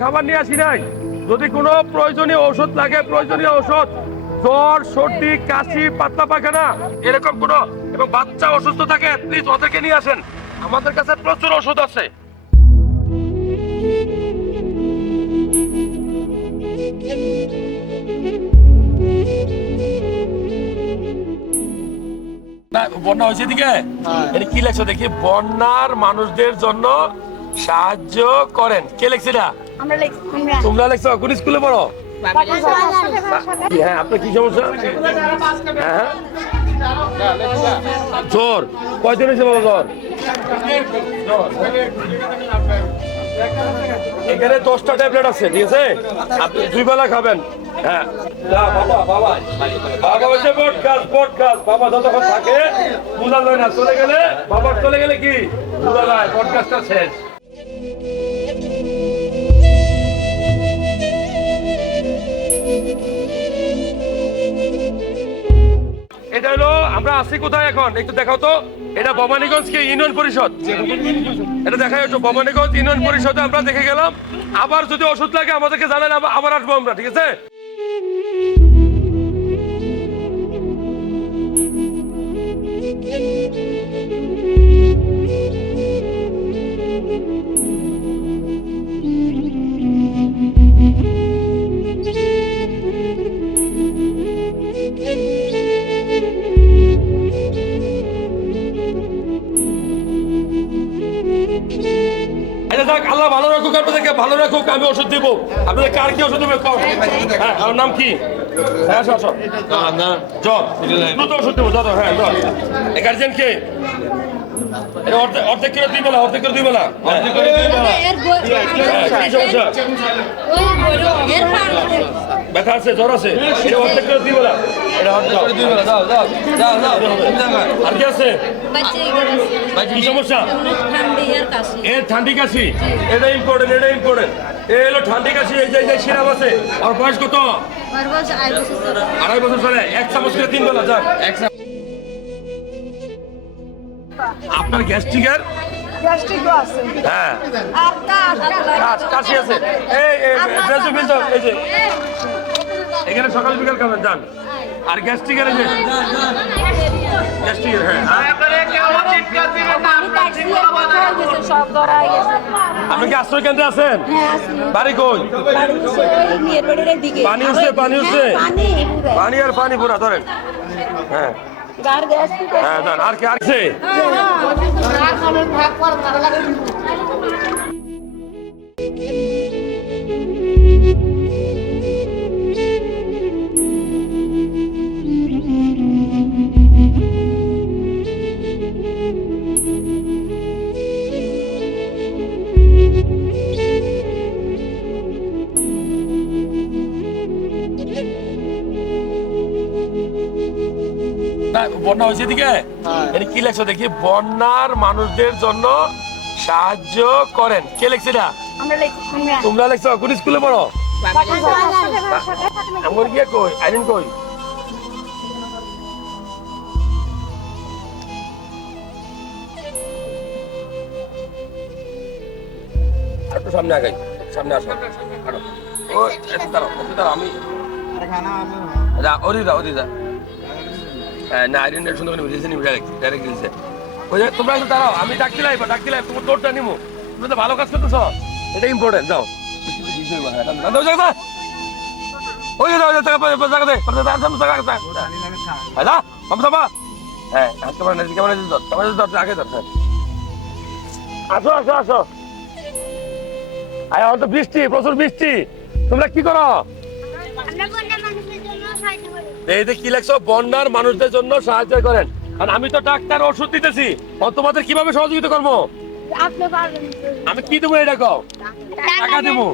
খাবার নিয়ে আসি নাই। যদি কোনো প্রয়োজনীয় ঔষধ লাগে প্রয়োজনীয় ঔষধ জ্বর সর্দি কাশি পাতলা পায়খানা এরকম কোনো এবং বাচ্চা অসুস্থ থাকে প্লিজ ওদেরকে নিয়ে আসেন। আমাদের কাছে প্রচুর ওষুধ আছে। বন্যা হয়েছে এদিকে? এটা কি লেখছো? দেখি বন্যার মানুষদের জন্য সাহায্য করেন। কে লেখছে এটা? তোমরা লেখছো? কোন স্কুলে পড়ো? হ্যাঁ আপনার কি সমস্যা? হ্যাঁ জ্বর কয়দিন হয়েছে বাবা জ্বর এখানে দশটা ট্যাবলেট আছে, ঠিক আছে? আপনি দুই বেলা খাবেন। হ্যাঁ। বাবা চলে গেলে কি? যায় পডকাস্টটা শেষ। আছি কোথায় এখন? একটু দেখাও তো। এটা ভবানীগঞ্জ কি ইউনিয়ন পরিষদ। এটা দেখা একটু ভবানীগঞ্জ ইউনিয়ন পরিষদে আমরা দেখে গেলাম। আবার যদি ওষুধ লাগে আমাদেরকে জানালে আবার আসব আমরা, ঠিক আছে? রাখুক আপনাদেরকে ভালো রাখুক আমি ওষুধ দিব আপনাদের কার কি ওষুধ দেবে হ্যাঁ আমার নাম কি হ্যাঁ আসো আসো দ্রুত ওষুধ দেবো হ্যাঁ গার্জেন কে অর্ধেক করে দুই বেলা অর্ধেক করে দুই বেলা হ্যাঁ। হ্যাঁ, কি সমস্যা ব্যথা আছে জ্বর আছে এটা অর্ধেক করে দুই বেলা আর কি আছে কি সমস্যা এর ঠান্ডি কাশি? এটা ইম্পর্টেন্ট এটা ইম্পর্টেন্ট এ হলো ঠান্ডি কাশি এই যে এই সিরাপ আছে। আর বয়স কত? আড়াই বছর চলে। এক চামচ করে তিন বেলা যাক। এক আপনার গ্যাস্ট্রিকের? হ্যাঁ। আর কাশ আছে। এই যে। এখানে সকাল বিকাল খাবেন যান। আর গ্যাস্ট্রিকের এই যে গ্যাস্ট্রিকের হ্যাঁ। আপনি কি আশ্রয় কেন্দ্রে আছেন? হ্যাঁ বাড়ি কই? পানি উঠছে, পানি উঠছে? হ্যাঁ, পানি আর পানি পুরা ধরেন। হ্যাঁ। হ্যাঁ আর কি আছে না, বন্যা হয়েছে এদিকে? এটা কি লেখছো দেখি? বন্যার মানুষদের জন্য সাহায্য করেন। কে লেখছে এটা? তোমরা লেখছো? কোন স্কুলে পড়ো? আমার গিয়ে কই? আইরিন কই? একটু সামনে আগাই সামনে আসো। আরও। ও একটু দাঁড়াও একটু দাঁড়াও আমি যা ওরি যা ওরি যা হ্যাঁ, না আইরিন সুন্দর করে ডাইরেক্ট তোমরা একটু দাঁড়াও, আমি ডাকতে লাইব ডাকতে লাইব তোমার তোরটা নিমু। তুমি তো ভালো কাজ করতেছ। এটা ইম্পর্টেন্ট যাও। হ্যাঁ আগে হ্যাঁ। আসো আসো আসো। তো বৃষ্টি, প্রচুর বৃষ্টি। তোমরা কি করো? আমরা বন্যা মানুষের জন্য সাহায্য করি এই যে কি লেখছো? বন্যার মানুষদের জন্য সাহায্য করেন। আর আমি তো ডাক্তার ওষুধ দিতেছি। ও তোমাদের কীভাবে সহযোগিতা করব? আমি কি দেবো এটা কও? টাকা দেবো।